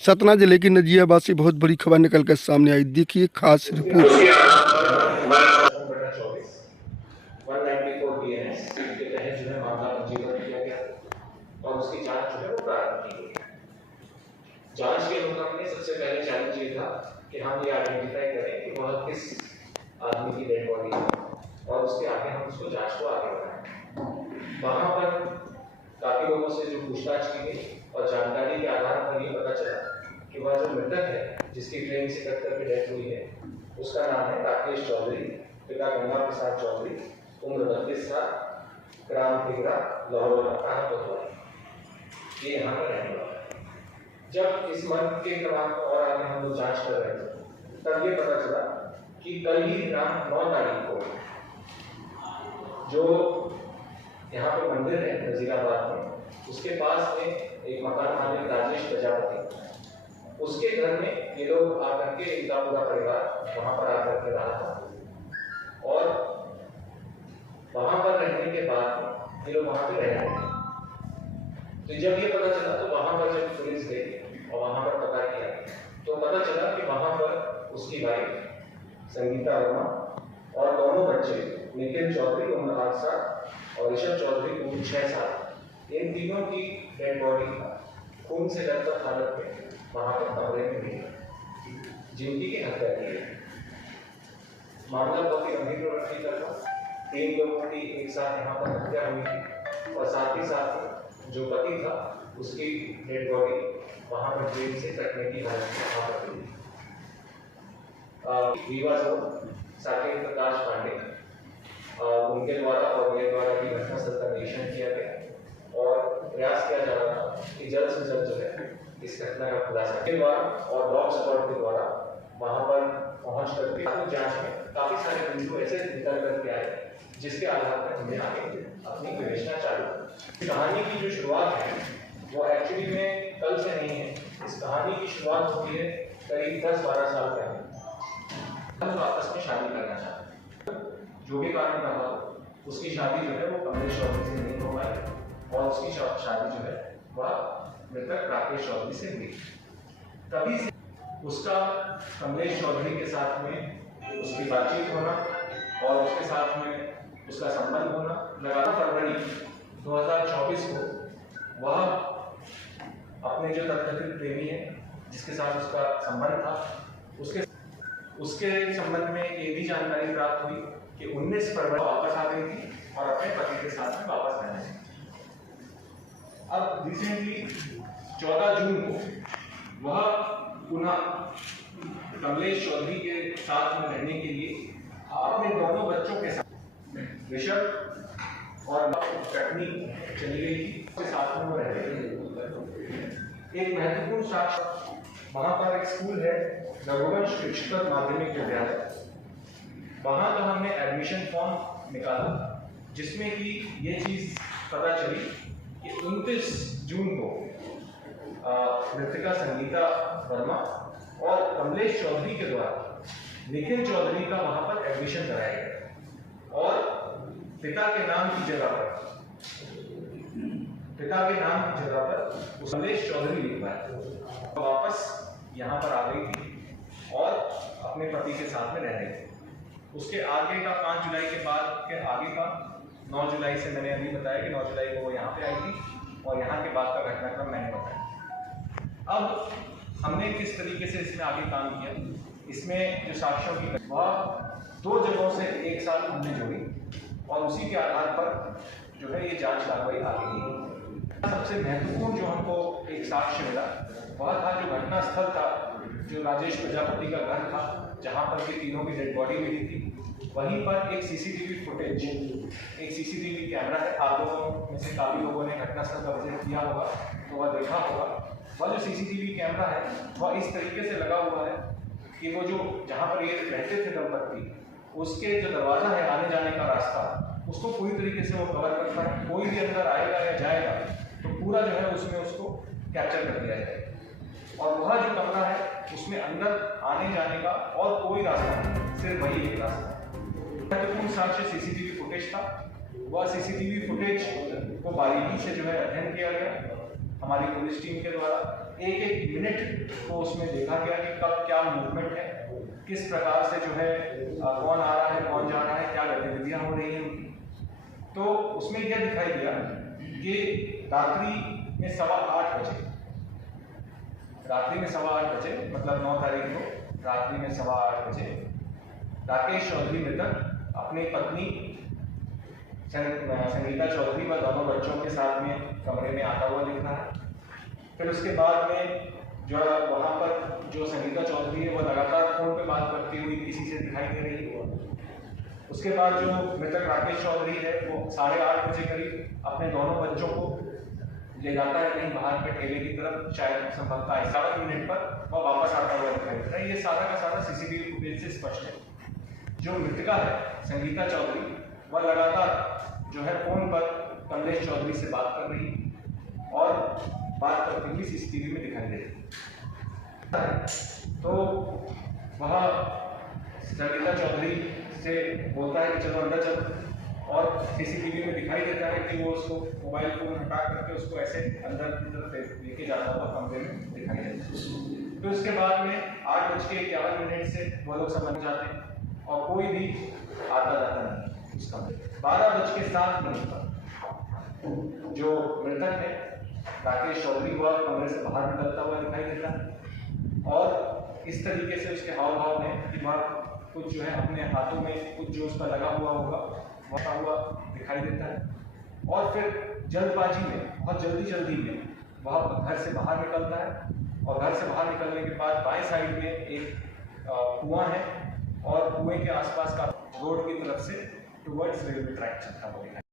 सतना जिले की नजियाबाद से बहुत बड़ी खबर निकलकर सामने आई। देखिए खास रिपोर्ट। 194 बीएनएस के तहत जो है मामला पंजीबद्ध किया गया और उसकी जांच जो है वो प्रारंभ की गई। जांच के अनुक्रम में सबसे पहले चैलेंज ये था कि हम ये आइडेंटिफाई करें कि वह किस आदमी की डेड बॉडी है और उसके आगे हम उसको जांच को आगे बढ़ाएं। वहां पर काफी लोगों से जो पूछताछ की गई और जानकारी के आधार पर ये पता चला कि वह जो मृतक है जिसकी ट्रेन से कट करके डेथ हुई है उसका नाम है राकेश चौधरी, पिता गंगा प्रसाद चौधरी, उम्र 32 साल, ग्राम तिगरा, लाहौर का कोतवाली। ये यहाँ पर रहने वाला है। जब इस मंथ के दौरान और आगे हम लोग जांच कर रहे थे तब ये पता चला कि कल ही ग्राम 9 तारीख को जो यहाँ पे मंदिर है नजीराबाद में, उसके पास में एक मकान मालिक राजेश प्रजापति, उसके घर में ये लोग आकर के इनका पूरा परिवार वहां पर आकर के रहा था और वहां पर रहने के बाद ये लोग वहां पे रह रहे थे। तो जब ये पता चला तो वहां पर जब पुलिस गई और वहां पर पता किया तो पता चला कि वहां पर उसकी वाइफ संगीता वर्मा और दोनों बच्चे निखिल चौधरी उम्र 8 साल और ऋषभ चौधरी उम्र 6 साल, इन तीनों की डेड बॉडी खून से लथपथ हालत में वहां पर कमरे में मिली, जिनकी की हत्या की है। मामला बहुत ही गंभीर प्रवृत्ति का था। 3 लोगों की एक साथ यहाँ पर हत्या हुई थी और साथ ही साथ जो पति था उसकी डेड बॉडी वहां पर ट्रेन से कटने की हालत में वहां पर मिली। रीवा जोन साकेत प्रकाश पांडे उनके द्वारा और मेरे द्वारा भी घटनास्थल का निरीक्षण किया गया और प्रयास किया जा रहा था कि जल्द से जल्द जो है इस घटना का खुलासा के द्वारा और डॉग स्क्वाड के द्वारा वहां पर पहुंच करके जांच में काफी सारे बिंदु ऐसे निकल करके आए जिसके आधार पर हमने आगे अपनी विवेचना चालू की। कहानी की जो शुरुआत है वो एक्चुअली में कल से नहीं है। इस कहानी की शुरुआत होती है करीब 10-12 साल पहले। हम आपस में शादी करना चाहते हैं, जो भी कारण रहा उसकी शादी जो है वो कमलेश चौधरी से नहीं हो पाई और उसकी शादी जो है वह मृतक राकेश चौधरी से हुई। तभी से उसका कमलेश चौधरी के साथ में उसकी बातचीत होना और उसके साथ में उसका संबंध होना लगा। फरवरी 2024 को वह अपने जो तथाकथित प्रेमी है जिसके साथ उसका संबंध था उसके संबंध में ये भी जानकारी प्राप्त हुई कि 19 फरवरी वापस आ गई थी और अपने पति के साथ में वापस रहने लगी। अब रिसेंटली 14 जून को वह पुनः कमलेश चौधरी के साथ में रहने के लिए अपने दोनों बच्चों के साथ ऋषभ और कटनी चली गई थी, उसके साथ में वो रह रही थी। एक महत्वपूर्ण साक्ष्य वहां पर एक स्कूल है रघुवंश शिक्षक माध्यमिक विद्यालय, वहां का हमने एडमिशन फॉर्म निकाला जिसमें कि ये चीज पता चली कि 29 जून को मृतका संगीता वर्मा और कमलेश चौधरी के द्वारा निखिल चौधरी का वहां पर एडमिशन कराया गया और पिता के नाम की जगह पर कमलेश चौधरी लिखवाया, वापस यहाँ पर आ गई थी और अपने पति के साथ में रह रही थी। उसके आगे का 5 जुलाई के बाद के आगे का 9 जुलाई से मैंने अभी बताया कि 9 जुलाई को वो यहाँ पे आई थी और यहाँ के बाद का घटनाक्रम मैंने बताया। अब हमने किस तरीके से इसमें आगे काम किया, इसमें जो साक्ष्यों की वह 2 जगहों से एक साथ हमने जोड़ी और उसी के आधार पर जो है ये जांच कार्रवाई आगे की। सबसे महत्वपूर्ण जो हमको एक साक्ष्य मिला वह था जो घटना स्थल था, जो राजेश प्रजापति का घर था जहां पर ये तीनों की डेड बॉडी मिली थी, वहीं पर एक सीसीटीवी फुटेज, एक सीसीटीवी कैमरा है। आप लोगों में से काफी लोगों ने घटनास्थल का विजिट किया होगा तो वह देखा होगा। वह जो सीसीटीवी कैमरा है वह इस तरीके से लगा हुआ है कि वो जो जहाँ पर ये रहते थे दंपत्ति, उसके जो दरवाजा है आने जाने का रास्ता, उसको पूरी तरीके से वो कवर करता है। कोई भी अंदर आएगा या जाएगा तो पूरा जो है उसमें उसको कैप्चर कर दिया जाएगा और वह जो कमरा है उसमें अंदर आने जाने का और कोई रास्ता नहीं, सिर्फ वही एक रास्ता है। महत्वपूर्ण साक्ष्य सीसीटीवी फुटेज था। वह सीसीटीवी फुटेज को बारीकी से जो है अध्ययन किया गया हमारी पुलिस टीम के द्वारा एक एक मिनट को उसमें देखा गया कि कब क्या मूवमेंट है, किस प्रकार से जो है कौन आ रहा है, कौन जा रहा है, क्या गतिविधियां हो रही हैं उनकी। तो उसमें यह दिखाई दिया कि रात्रि में 8:15 बजे, मतलब 9 तारीख को रात्रि में 8:15 बजे राकेश चौधरी मृतक अपनी पत्नी संगीता चौधरी व दोनों बच्चों के साथ में कमरे में आता हुआ दिख रहा है। फिर उसके बाद में जो वहाँ पर जो संगीता चौधरी है वो लगातार फोन पे बात करती हुई किसी से दिखाई दे रही है। उसके बाद जो मृतक राकेश चौधरी है वो 8:30 बजे करीब अपने दोनों बच्चों को ले जाता है कहीं बाहर पे ठेले की तरफ, शायद संभवतः 51 मिनट पर वह वापस आता हुआ दिखाई देता है। ये सारा का सारा सीसीटीवी फुटेज से स्पष्ट है। जो मृतका है संगीता चौधरी, वह लगातार जो है फोन पर कमलेश चौधरी से बात कर रही है और बात करती हुई सीसीटीवी में दिखाई दे रही है। तो वह संगीता चौधरी से बोलता है कि चलो अंदर चलो, और सीसीटीवी में दिखाई देता है कि वो उसको मोबाइल फोन हटा करके उसको ऐसे अंदर की तरफ लेके जाता हुआ कमरे में दिखाई देता है। फिर उसके बाद में 8:51 से वो लोग समझ जाते हैं और कोई भी आता जाता नहीं उस कमरे। 12:07 पर जो मृतक है राकेश चौधरी वह कमरे से बाहर निकलता हुआ दिखाई देता है और इस तरीके से उसके हाव भाव में कि वह कुछ जो है अपने हाथों में कुछ जो उसका लगा हुआ होगा वह हुआ दिखाई देता है। और फिर जल्दबाजी में, बहुत जल्दी में वह घर से बाहर निकलता है और घर से बाहर निकलने के बाद बाएं साइड में एक कुआं है और कुएं के आसपास का रोड की तरफ से टुवर्ड्स रेलवे ट्रैक चलता हुआ दिखाई